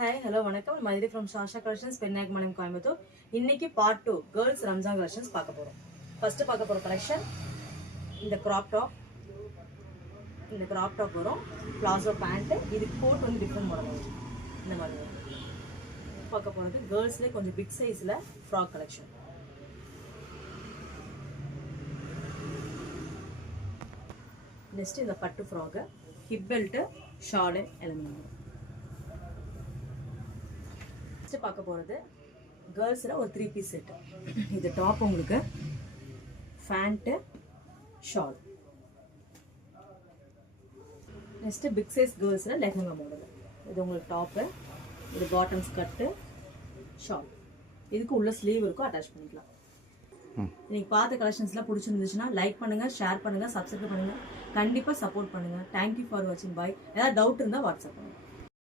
Hi hello வணக்கம். Maithri from Shasha collections, Pennayakkamalayam, Coimbatore. இன்னைக்கு part 2 girls Ramzan collections பார்க்க போகிறோம். ஃபர்ஸ்ட் பார்க்க போகிற கலெக்ஷன் இந்த கிராப் டாப் வரும், பிளாசோ பேண்ட்டு. இதுக்கு கோட் வந்து டிஃப்ரெண்ட் மாடல் வரும். இந்த மாதிரி வரும். பார்க்க போகிறது கேர்ள்ஸ்லேயே கொஞ்சம் பிக் சைஸில் ஃப்ராக் கலெக்ஷன். நெக்ஸ்ட் இந்த பட்டு ஃப்ராக்கு, ஹிப் பெல்ட்டு, ஷாலு எல்லாமே வரும். நெக்ஸ்ட் பார்க்க போகிறது கேர்ள்ஸில் ஒரு 3 பீஸ் செட்டு. இது டாப் உங்களுக்கு, pant, shawl. Next big size கேர்ள்ஸில் லெஹங்கா மாடல். இது உங்களுக்கு டாப்பு, இது பாட்டம்ஸ் கட்டு, ஷால். இதுக்கு உள்ள ஸ்லீவ் இருக்கும், அட்டாச் பண்ணிக்கலாம். இன்னைக்கு பார்த்த கலெக்ஷன்ஸ்லாம் பிடிச்சிருந்துச்சுன்னா லைக் பண்ணுங்கள், ஷேர் பண்ணுங்கள், சப்ஸ்கிரைப் பண்ணுங்கள். கண்டிப்பாக சப்போர்ட் பண்ணுங்கள். தேங்க்யூ ஃபார் வாட்சிங். பாய். ஏதாவது டவுட் இருந்தால் வாட்ஸ்அப் பண்ணுங்கள்.